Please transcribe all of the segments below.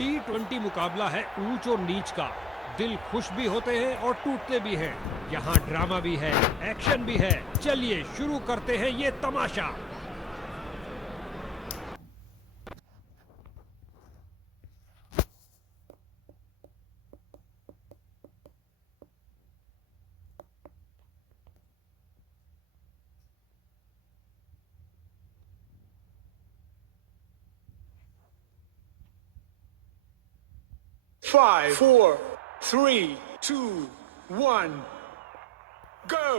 T20 मुकाबला है ऊंच और नीच का। दिल खुश भी होते हैं और टूटते भी हैं। यहाँ ड्रामा भी है, एक्शन भी है। चलिए शुरू करते हैं ये तमाशा। Five, four, three, two, one, go!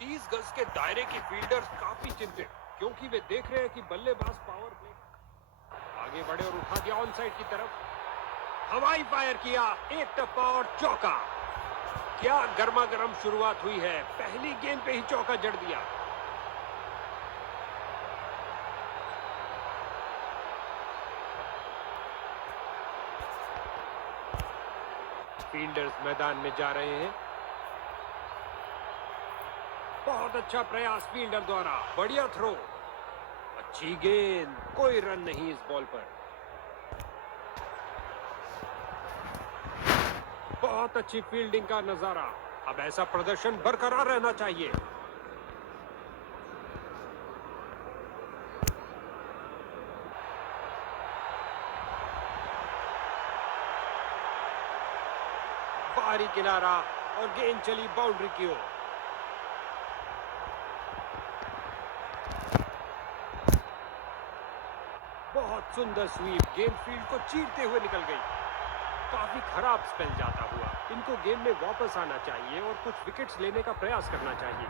30 गज के दायरे की फील्डर्स काफी चिंतित, क्योंकि वे देख रहे हैं कि बल्लेबाज पावर प्ले आगे बढ़े और उठा दिया ऑन साइड की तरफ। हवाई फायर किया, एक टप्पा और चौका। क्या गर्मा गर्म शुरुआत हुई है। पहली गेंद पे ही चौका जड़ दिया। फील्डर्स मैदान में जा रहे हैं। बहुत अच्छा प्रयास फील्डर द्वारा, बढ़िया थ्रो, अच्छी गेंद, कोई रन नहीं इस बॉल पर। बहुत अच्छी फील्डिंग का नजारा। अब ऐसा प्रदर्शन बरकरार रहना चाहिए। बाहरी किनारा और गेंद चली बाउंड्री की ओर। बहुत सुंदर स्वीप, गेंद फील्ड को चीरते हुए निकल गई। काफी खराब स्पेल जाता हुआ। इनको गेम में वापस आना चाहिए और कुछ विकेट्स लेने का प्रयास करना चाहिए।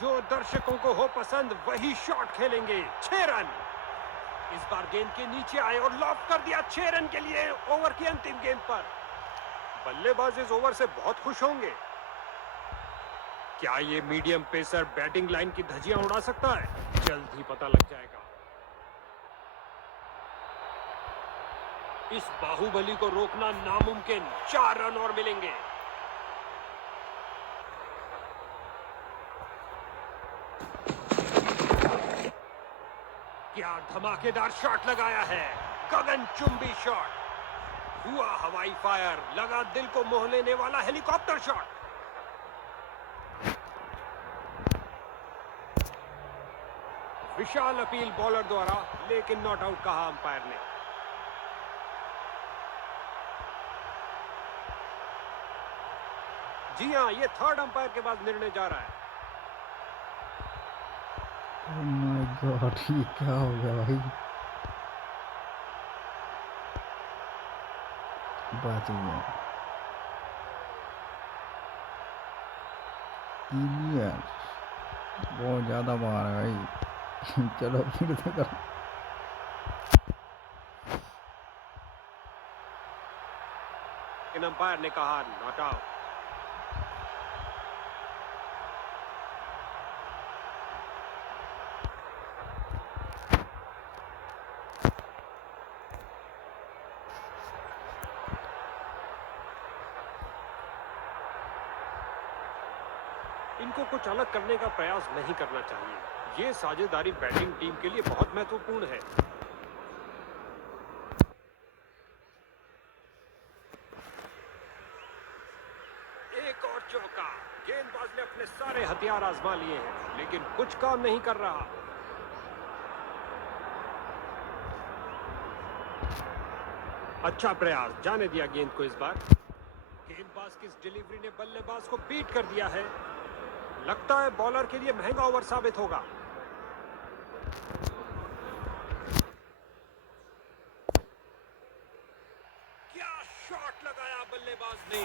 जो दर्शकों को हो पसंद वही शॉट खेलेंगे। 6 रन। इस बार गेंद के नीचे आए और लॉक कर दिया 6 रन के लिए ओवर की अंतिम गेंद पर। बल्लेबाज इस ओवर से बहुत खुश होंगे। क्या ये मीडियम पेसर बैटिंग लाइन की धज्जियां उड़ा सकता है? जल्द ही पता लग जाएगा। इस बाहुबली को रोकना नामुमकिन। 4 रन और मिलेंगे। क्या धमाकेदार शॉट लगाया है। गगनचुंबी शॉट। हुआ हवाई फायर, लगा दिल को मोह लेने वाला हेलीकॉप्टर शॉट। विशाल अपील बॉलर द्वारा, लेकिन नॉट आउट कहा अंपायर ने। जी हां, ये थर्ड अंपायर के बाद निर्णय जा रहा है। ओह माय गॉड, ये क्या हो गया भाई। बच गया। क्लियर। बहुत ज्यादा बाहर है भाई। चलो फिर से करो। इन अंपायर ने कहा नॉट आउट। इनको कुछ अलग करने का प्रयास नहीं करना चाहिए। ये साझेदारी बैटिंग टीम के लिए बहुत महत्वपूर्ण है। एक और चौका। गेंदबाज ने अपने सारे हथियार आजमा लिए हैं, लेकिन कुछ काम नहीं कर रहा। अच्छा प्रयास, जाने दिया गेंद को इस बार। गेंदबाज की इस डिलीवरी ने बल्लेबाज को बीट कर दिया है। लगता है बॉलर के लिए महंगा ओवर साबित होगा। क्या शॉट लगाया बल्लेबाज ने।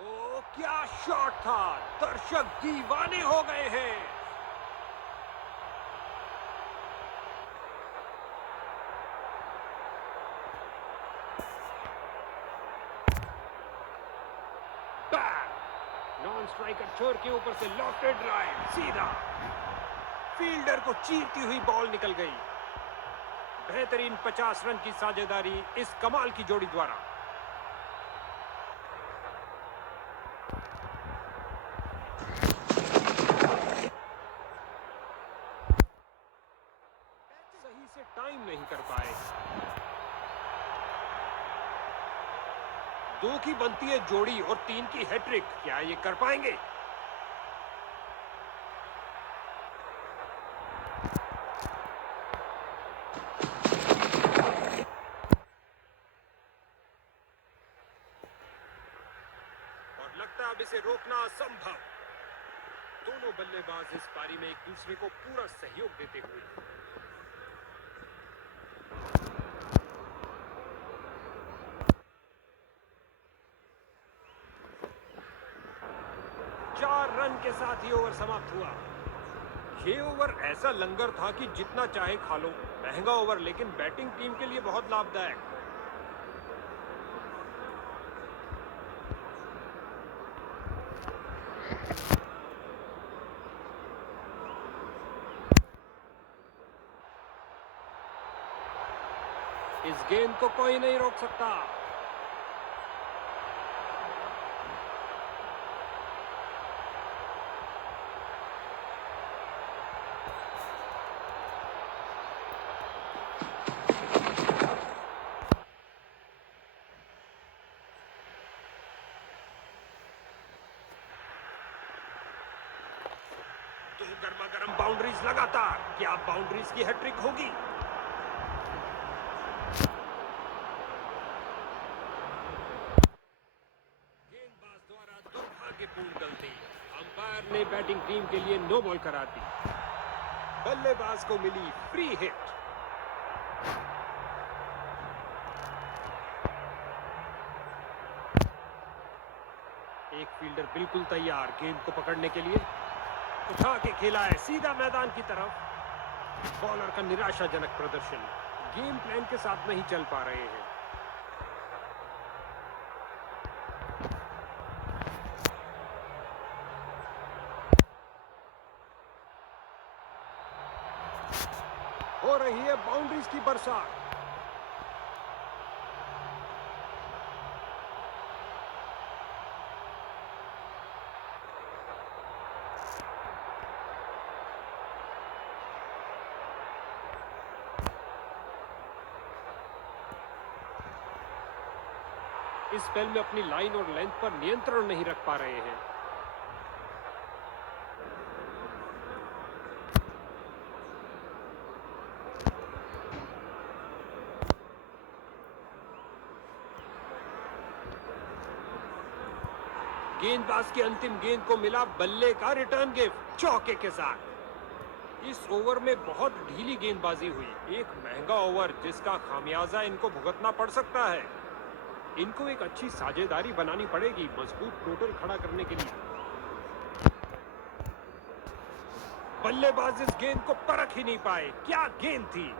ओ क्या शॉट था। दर्शक दीवाने हो गए हैं। नॉन स्ट्राइकर छोर के ऊपर से लॉफ्टेड ड्राइव सीधा। फील्डर को चीरती हुई बॉल निकल गई। बेहतरीन 50 रन की साझेदारी इस कमाल की जोड़ी द्वारा। सही से टाइम नहीं कर पाए। 2 की बनती है जोड़ी और 3 की हैट्रिक। क्या ये कर पाएंगे? और लगता है अब इसे रोकना असंभव। दोनों बल्लेबाज इस पारी में एक दूसरे को पूरा सहयोग देते हुए। चार रन के साथ ही ओवर समाप्त हुआ। ये ओवर ऐसा लंगर था कि जितना चाहे खा लो। महंगा ओवर, लेकिन बैटिंग टीम के लिए बहुत लाभदायक। इस गेंद को कोई नहीं रोक सकता। दो गर्मा गर्म बाउंड्रीज लगातार। क्या बाउंड्रीज की हैट्रिक होगी? गेंदबाज द्वारा दुर्भाग्यपूर्ण गलती। अंपायर ने बैटिंग टीम के लिए नो बॉल करा दी। बल्लेबाज को मिली फ्री हिट। एक फील्डर बिल्कुल तैयार गेंद को पकड़ने के लिए। उठा के खेला है सीधा मैदान की तरफ। बॉलर का निराशाजनक प्रदर्शन। गेम प्लान के साथ नहीं चल पा रहे हैं। हो रही है बाउंड्रीज की बरसात। इस स्पेल में अपनी लाइन और लेंथ पर नियंत्रण नहीं रख पा रहे हैं। गेंदबाज की अंतिम गेंद को मिला बल्ले का रिटर्न गिफ्ट चौके के साथ। इस ओवर में बहुत ढीली गेंदबाजी हुई। एक महंगा ओवर जिसका खामियाजा इनको भुगतना पड़ सकता है। इनको एक अच्छी साझेदारी बनानी पड़ेगी मजबूत टोटल खड़ा करने के लिए। बल्लेबाज इस गेंद को परख ही नहीं पाए। क्या गेंद थी!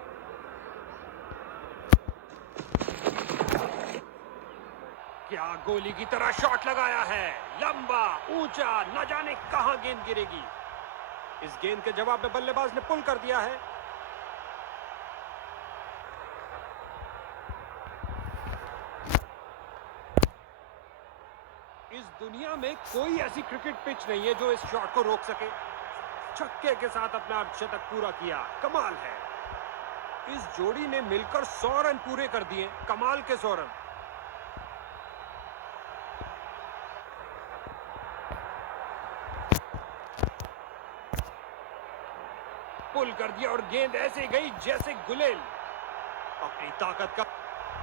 क्या गोली की तरह शॉट लगाया है। लंबा ऊंचा, न जाने कहां गेंद गिरेगी। इस गेंद के जवाब में बल्लेबाज ने पुल कर दिया है। इस दुनिया में कोई ऐसी क्रिकेट पिच नहीं है जो इस शॉट को रोक सके। छक्के के साथ अपना अर्धशतक पूरा किया। कमाल है। इस जोड़ी ने मिलकर 100 रन पूरे कर दिए। कमाल के 100 रन। पुल कर दिया और गेंद ऐसे गई जैसे गुलेल। अपनी ताकत का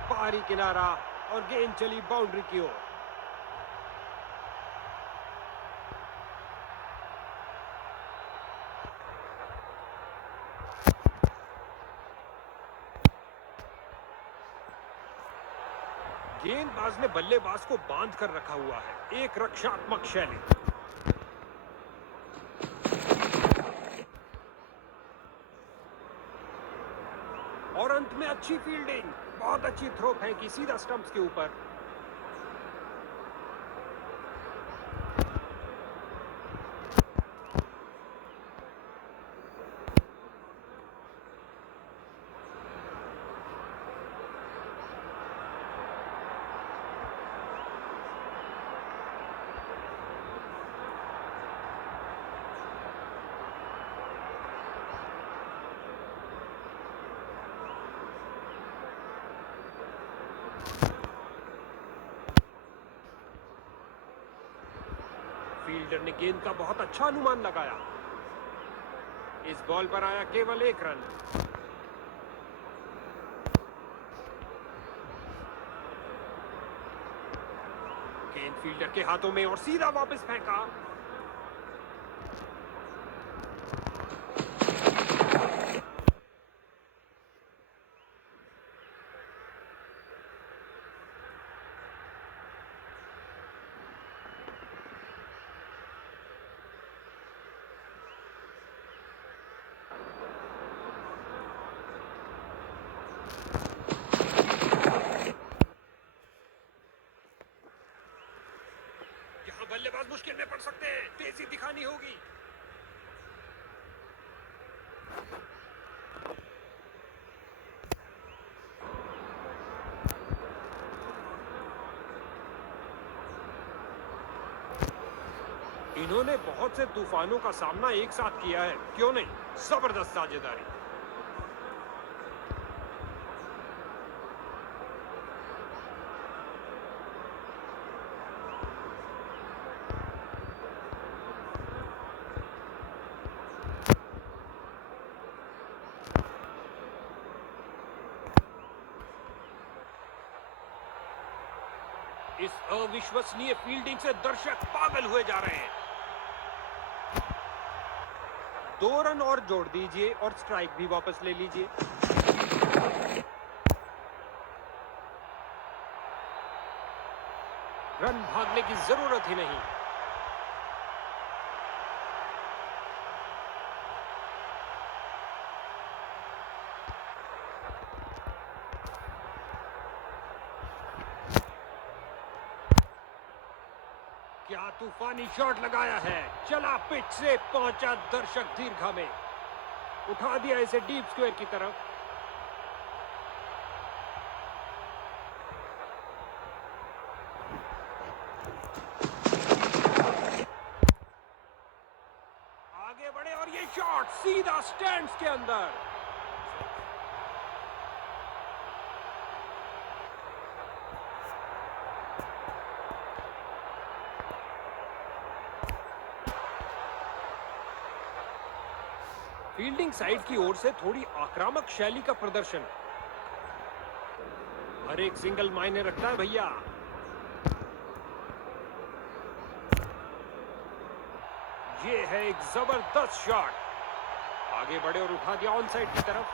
बाहरी किनारा और गेंद चली बाउंड्री की ओर। गेंदबाज ने बल्लेबाज को बांध कर रखा हुआ है। एक रक्षात्मक शैली। और अंत में अच्छी फील्डिंग। बहुत अच्छी थ्रो फेंकी सीधा स्टंप्स के ऊपर। फील्डर ने गेंद का बहुत अच्छा अनुमान लगाया। इस बॉल पर आया केवल 1 रन। गेंद फील्डर के हाथों में और सीधा वापस फेंका। बल्लेबाज मुश्किल में पड़ सकते हैं, तेजी दिखानी होगी। इन्होंने बहुत से तूफानों का सामना एक साथ किया है, क्यों नहीं? जबरदस्त साझेदारी। इस अविश्वसनीय फील्डिंग से दर्शक पागल हुए जा रहे हैं। 2 रन और जोड़ दीजिए और स्ट्राइक भी वापस ले लीजिए। रन भागने की जरूरत ही नहीं। क्या तूफानी शॉट लगाया है, चला पिच से पहुंचा दर्शक दीर्घा में, उठा दिया इसे डीप स्क्वायर की तरफ। आगे बढ़े और ये शॉट सीधा स्टैंड्स के अंदर। फील्डिंग साइड की ओर से थोड़ी आक्रामक शैली का प्रदर्शन। हर एक सिंगल मायने रखता है भैया। ये है एक जबरदस्त शॉट। आगे बढ़े और उठा दिया ऑन साइड की तरफ।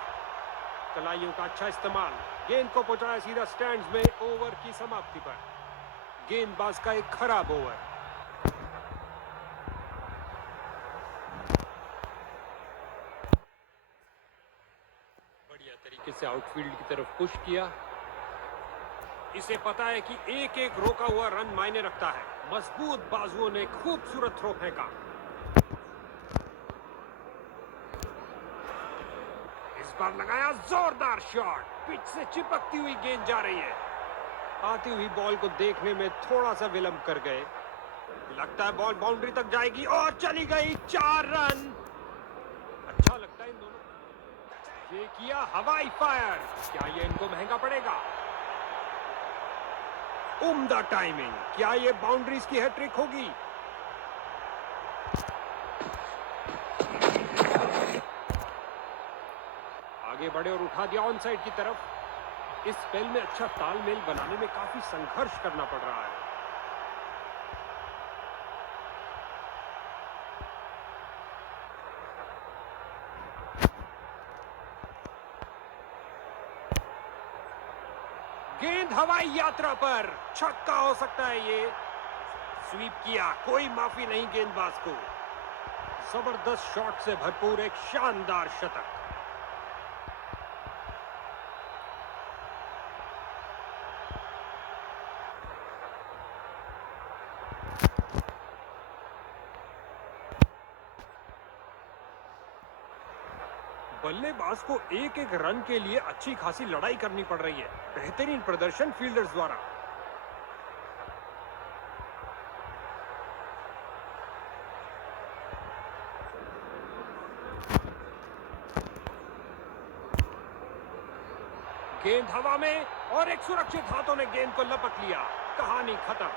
कलाइयों का अच्छा इस्तेमाल, गेंद को पहुंचाया सीधा स्टैंड्स में। ओवर की समाप्ति पर गेंदबाज का एक खराब ओवर। तरीके से आउटफील्ड की तरफ पुश किया। इसे पता है कि एक एक रोका हुआ रन मायने रखता है। मजबूत बाजुओं ने खूबसूरत थ्रो फेंका। इस बार लगाया जोरदार शॉट। पिच से चिपकती हुई गेंद जा रही है। आती हुई बॉल को देखने में थोड़ा सा विलंब कर गए। लगता है बॉल बाउंड्री तक जाएगी और चली गई। 4 रन। अच्छा लगता है इन दोनों। ये किया हवाई फायर। क्या ये इनको महंगा पड़ेगा? उम्दा टाइमिंग। क्या ये बाउंड्रीज की हैट्रिक होगी? आगे बढ़े और उठा दिया ऑन साइड की तरफ। इस स्पेल में अच्छा तालमेल बनाने में काफी संघर्ष करना पड़ रहा है। गेंद हवाई यात्रा पर, छक्का हो सकता है ये। स्वीप किया, कोई माफी नहीं गेंदबाज को। जबरदस्त शॉट से भरपूर एक शानदार शतक। बल्लेबाज को एक एक रन के लिए अच्छी खासी लड़ाई करनी पड़ रही है। बेहतरीन प्रदर्शन फील्डर्स द्वारा। गेंद हवा में और एक सुरक्षित हाथों ने गेंद को लपक लिया। कहानी खत्म।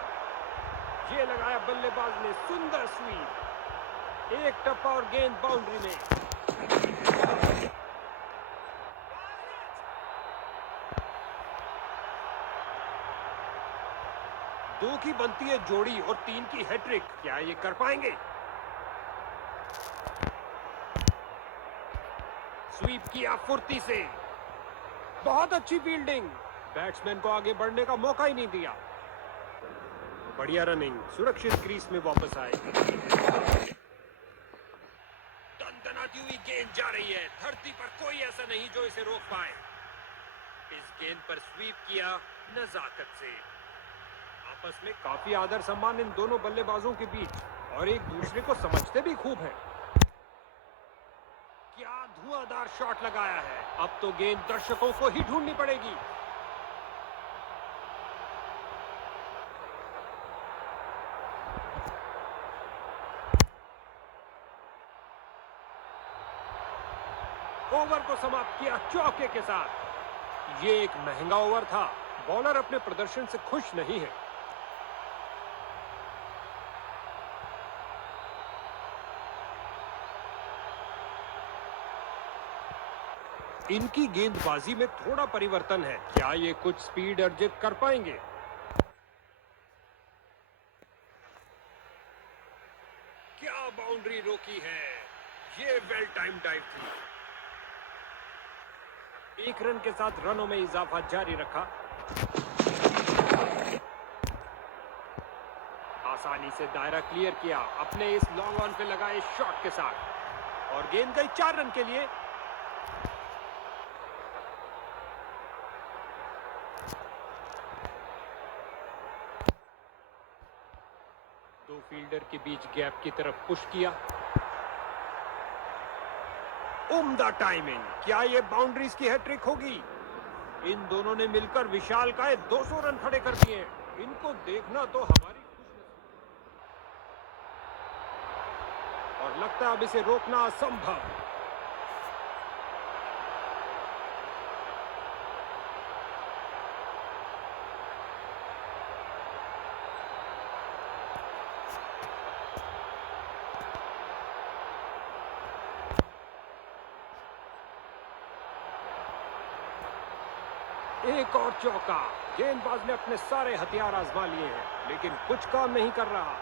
ये लगाया बल्लेबाज ने, सुंदर स्वीप, एक टप्पा और गेंद बाउंड्री में। दो की बनती है जोड़ी और 3 की हैट्रिक। क्या ये कर पाएंगे? स्वीप किया फुर्ती से, बहुत अच्छी फील्डिंग, बैट्समैन को आगे बढ़ने का मौका ही नहीं दिया। बढ़िया रनिंग, सुरक्षित क्रीज में वापस आए। दनदनाती हुई गेंद जा रही है, धरती पर कोई ऐसा नहीं जो इसे रोक पाए। इस गेंद पर स्वीप किया नजाकत से। आपस में काफी आदर सम्मान इन दोनों बल्लेबाजों के बीच, और एक दूसरे को समझते भी खूब हैं। क्या धुआंधार शॉट लगाया है। अब तो गेंद दर्शकों को ही ढूंढनी पड़ेगी। ओवर को समाप्त किया चौके के साथ। ये एक महंगा ओवर था। बॉलर अपने प्रदर्शन से खुश नहीं है। इनकी गेंदबाजी में थोड़ा परिवर्तन है। क्या ये कुछ स्पीड अर्जित कर पाएंगे? क्या बाउंड्री रोकी है। ये वेल टाइम डाइव थी। एक रन के साथ रनों में इजाफा जारी रखा। आसानी से दायरा क्लियर किया अपने इस लॉन्ग ऑन पे लगाए शॉट के साथ, और गेंद गई 4 रन के लिए। दो फील्डर के बीच गैप की तरफ पुश किया। उम्दा टाइमिंग। क्या ये बाउंड्रीज की हैट्रिक होगी? इन दोनों ने मिलकर विशालकाय 200 रन खड़े कर दिए। इनको देखना तो हमारी खुशनसीबी, और लगता है अब इसे रोकना असंभव। एक और चौका। गेंदबाज ने अपने सारे हथियार आजमा लिए हैं, लेकिन कुछ काम नहीं कर रहा।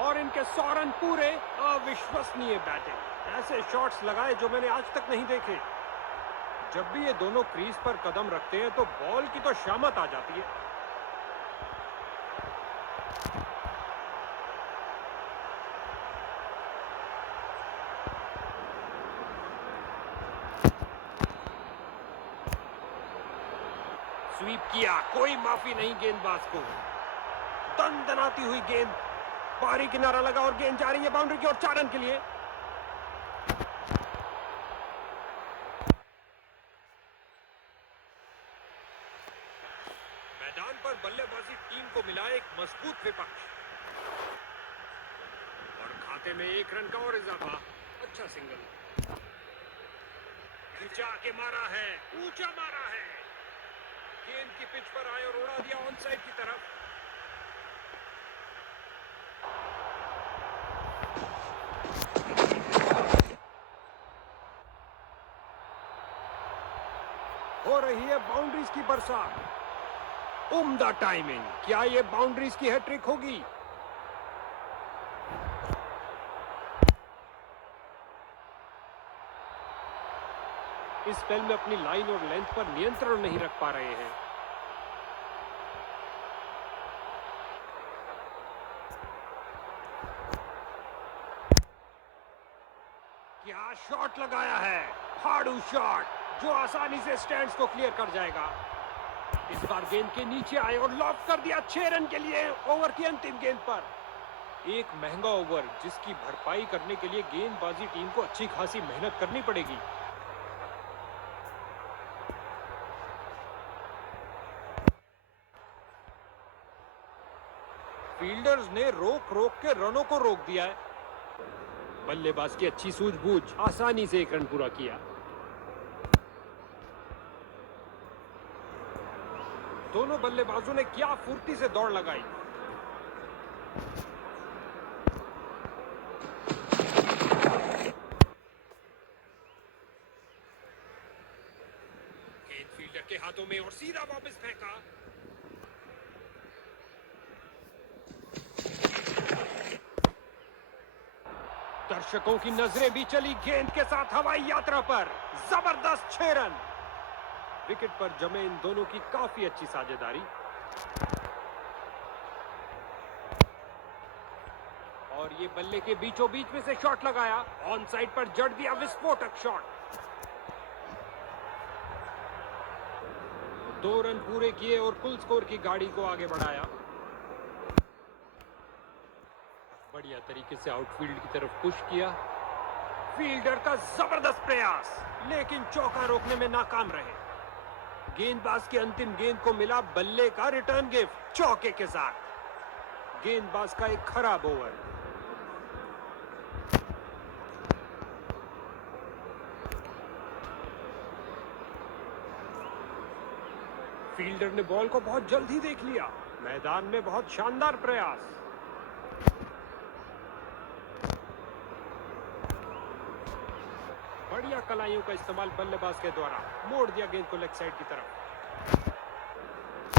और इनके 100 रन पूरे। अविश्वसनीय बैटिंग। ऐसे शॉट्स लगाए जो मैंने आज तक नहीं देखे। जब भी ये दोनों क्रीज पर कदम रखते हैं तो बॉल की तो शामत आ जाती है। स्वीप किया, कोई माफी नहीं गेंदबाज को। दनदनाती हुई गेंद, बाहरी किनारा लगा और गेंद जा रही है बाउंड्री की ओर 4 रन के लिए। मैदान पर बल्लेबाजी टीम को मिला एक मजबूत विपक्ष, और खाते में 1 रन का और इजाफा। अच्छा सिंगल, खिंचा के मारा है, ऊंचा मारा है। गेंद की पिच पर आए और उड़ा दिया ऑन साइड की तरफ। हो रही है बाउंड्रीज की बरसात। उम्दा टाइमिंग। क्या ये बाउंड्रीज की हैट्रिक होगी? इस स्पेल में अपनी लाइन और लेंथ पर नियंत्रण नहीं रख पा रहे हैं। क्या शॉट लगाया है, फाड़ू शॉट, जो आसानी से स्टैंड्स को क्लियर कर जाएगा। इस बार गेंद के नीचे आए और लॉक कर दिया 6 रन के लिए ओवर की अंतिम गेंद पर। एक महंगा ओवर जिसकी भरपाई करने के लिए गेंदबाजी टीम को अच्छी खासी मेहनत करनी पड़ेगी। फील्डर्स ने रोक रोक के रनों को रोक दिया है। बल्लेबाज की अच्छी सूझबूझ, आसानी से एक रन पूरा किया। दोनों बल्लेबाजों ने क्या फुर्ती से दौड़ लगाई। गेंद फील्डर के हाथों में और सीधा वापस फेंका। दर्शकों की नजरें भी चली गेंद के साथ हवाई यात्रा पर। जबरदस्त 6 रन। विकेट पर जमे इन दोनों की काफी अच्छी साझेदारी। और ये बल्ले के बीचों बीच में से शॉट लगाया। ऑन साइड पर जड़ दिया विस्फोटक शॉट। 2 रन पूरे किए और कुल स्कोर की गाड़ी को आगे बढ़ाया। बढ़िया तरीके से आउटफील्ड की तरफ पुश किया। फील्डर का जबरदस्त प्रयास, लेकिन चौका रोकने में नाकाम रहे। गेंदबाज की अंतिम गेंद को मिला बल्ले का रिटर्न गिफ्ट चौके के साथ। गेंदबाज का एक खराब ओवर। फील्डर ने बॉल को बहुत जल्दी देख लिया। मैदान में बहुत शानदार प्रयास। बढ़िया कलाइयों का इस्तेमाल बल्लेबाज के द्वारा मोड़ दिया गेंद को लेग साइड की तरफ।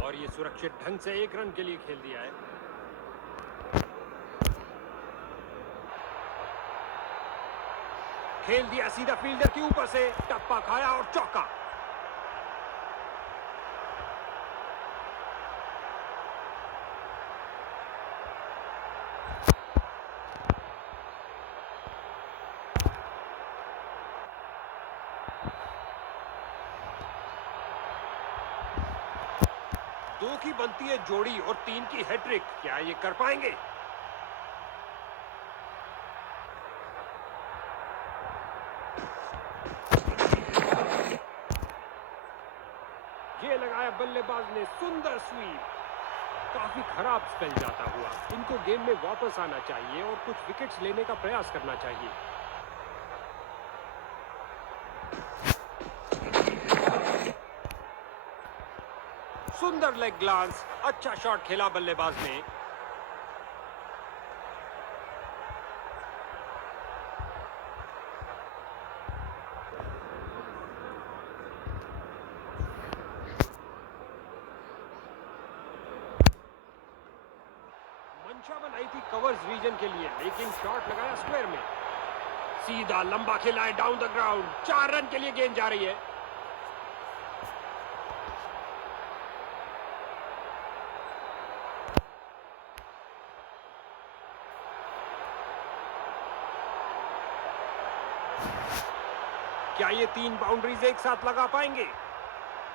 और ये सुरक्षित ढंग से 1 रन के लिए खेल दिया है। खेल दिया सीधा फील्डर के ऊपर से, टप्पा खाया और चौका। दो की बनती है जोड़ी और 3 की हैट्रिक। क्या ये कर पाएंगे? ये लगाया बल्लेबाज ने, सुंदर स्वीप। काफी खराब स्पेल जाता हुआ। इनको गेम में वापस आना चाहिए और कुछ विकेट्स लेने का प्रयास करना चाहिए। सुंदर लेग ग्लांस, अच्छा शॉट खेला बल्लेबाज ने। मंशा बनाई थी कवर्स रीजन के लिए, लेकिन शॉट लगाया स्क्वायर में। सीधा लंबा खेला है डाउन द ग्राउंड। 4 रन के लिए गेंद जा रही है। क्या ये 3 बाउंड्रीज एक साथ लगा पाएंगे?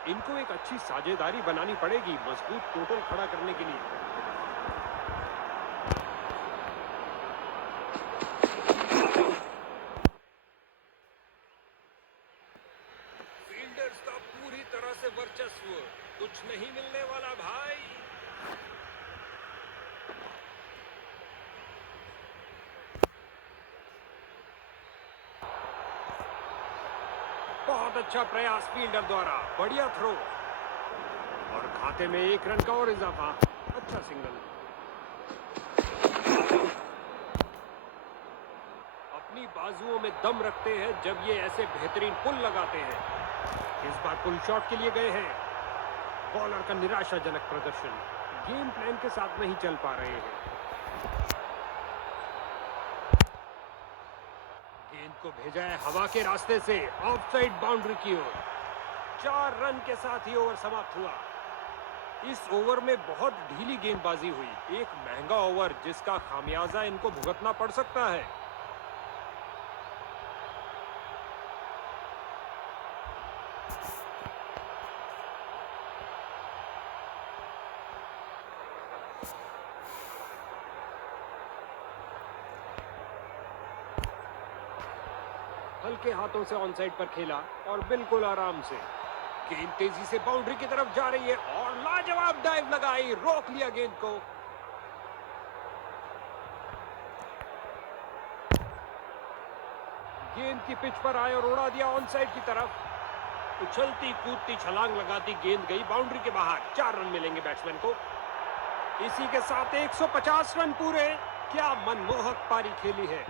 इनको एक अच्छी साझेदारी बनानी पड़ेगी मजबूत टोटल खड़ा करने के लिए। फील्डर्स का पूरी तरह से वर्चस्व, कुछ नहीं मिलने वाला भाई। बहुत अच्छा प्रयास फील्डर द्वारा, बढ़िया थ्रो। और खाते में 1 रन का और इजाफा। अच्छा सिंगल। अपनी बाजुओं में दम रखते हैं जब ये ऐसे बेहतरीन पुल लगाते हैं। इस बार पुल शॉट के लिए गए हैं। बॉलर का निराशाजनक प्रदर्शन, गेम प्लान के साथ नहीं चल पा रहे हैं। गेंद को भेजा है हवा के रास्ते से ऑफ साइड बाउंड्री की ओर। 4 रन के साथ ही ओवर समाप्त हुआ। इस ओवर में बहुत ढीली गेंदबाजी हुई। एक महंगा ओवर जिसका खामियाजा इनको भुगतना पड़ सकता है। हल्के हाथों से ऑन साइड पर खेला और बिल्कुल आराम से। गेंद तेजी से बाउंड्री की तरफ जा रही है और लाजवाब डाइव लगाई, रोक लिया गेंद को। गेंद की पिच पर आए और उड़ा दिया ऑन साइड की तरफ। उछलती कूदती छलांग लगाती गेंद गई बाउंड्री के बाहर। 4 रन मिलेंगे बैट्समैन को। इसी के साथ 150 रन पूरे। क्या मनमोहक पारी खेली है।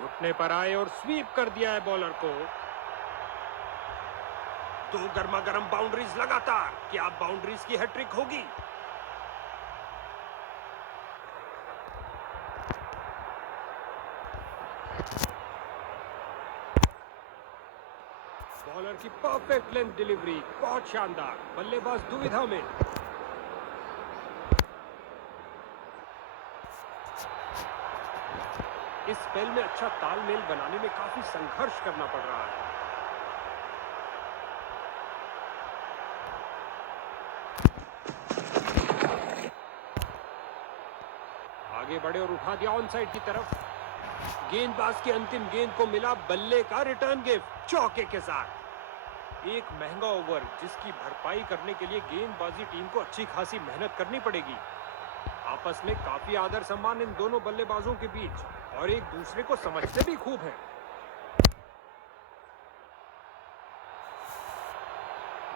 घुटने पर आए और स्वीप कर दिया है बॉलर को। 2 गर्मा गर्म बाउंड्रीज लगातार। क्या बाउंड्रीज की हैट्रिक होगी। बॉलर की परफेक्ट लेंथ डिलीवरी, बहुत शानदार। बल्लेबाज दुविधा में। इस स्पेल में अच्छा तालमेल बनाने में काफी संघर्ष करना पड़ रहा है। आगे बढ़े और उठा दिया ऑन साइड की तरफ। गेंदबाज की अंतिम गेंद को मिला बल्ले का रिटर्न गिफ्ट चौके के साथ। एक महंगा ओवर जिसकी भरपाई करने के लिए गेंदबाजी टीम को अच्छी खासी मेहनत करनी पड़ेगी। आपस में काफी आदर सम्मान इन दोनों बल्लेबाजों के बीच और एक दूसरे को समझते भी खूब हैं।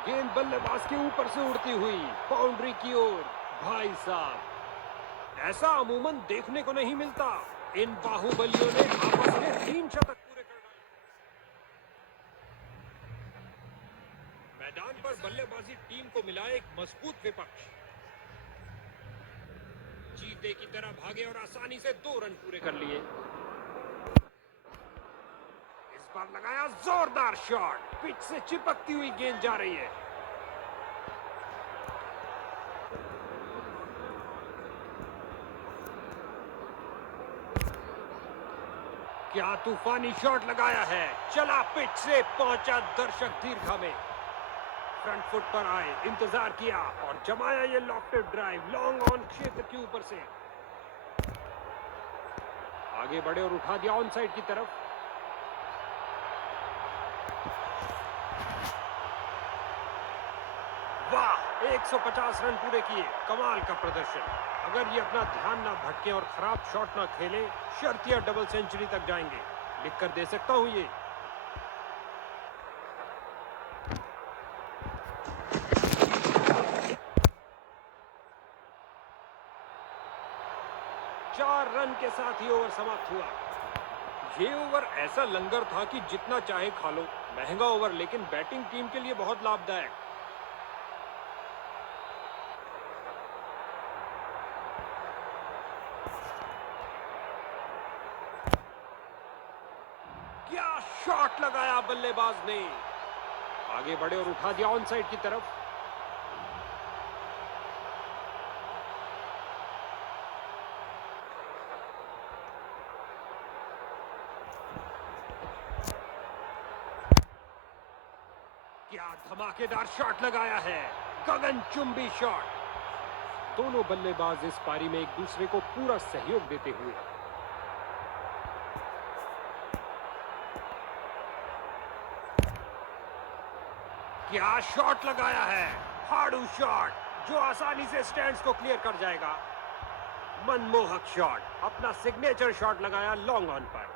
गेंद बल्लेबाज के ऊपर से उड़ती हुई बाउंड्री की ओर। भाई साहब, ऐसा अमूमन देखने को नहीं मिलता। इन बाहुबलियों ने आपस में 3 शतक पूरे कर डाले। मैदान पर बल्लेबाजी टीम को मिला एक मजबूत विपक्ष। चीते की तरह भागे और आसानी से 2 रन पूरे कर लिए। इस बार लगाया जोरदार शॉट। पिच से चिपकती हुई गेंद जा रही है। क्या तूफानी शॉट लगाया है। चला पिच से, पहुंचा दर्शक दीर्घा में। फ्रंट फुट पर आए, इंतजार किया और जमाया ये लॉफ्टेड ड्राइव लॉन्ग ऑन क्षेत्र के ऊपर से। आगे बढ़े और उठा दिया ऑन साइड की तरफ। वाह, 150 रन पूरे किए। कमाल का प्रदर्शन। अगर ये अपना ध्यान ना भटके और खराब शॉट ना खेले, शर्तिया डबल सेंचुरी तक जाएंगे। लिख कर दे सकता हूं ये। चार रन के साथ ही ओवर समाप्त हुआ। ये ओवर ऐसा लंगर था कि जितना चाहे खा लो। महंगा ओवर लेकिन बैटिंग टीम के लिए बहुत लाभदायक। क्या शॉट लगाया बल्लेबाज ने। आगे बढ़े और उठा दिया ऑन साइड की तरफ। क्या धमाकेदार शॉट लगाया है। गगनचुंबी शॉट। दोनों बल्लेबाज इस पारी में एक दूसरे को पूरा सहयोग देते हुए। क्या शॉट लगाया है। हार्डू शॉट जो आसानी से स्टैंड्स को क्लियर कर जाएगा। मनमोहक शॉट, अपना सिग्नेचर शॉट लगाया लॉन्ग ऑन पर।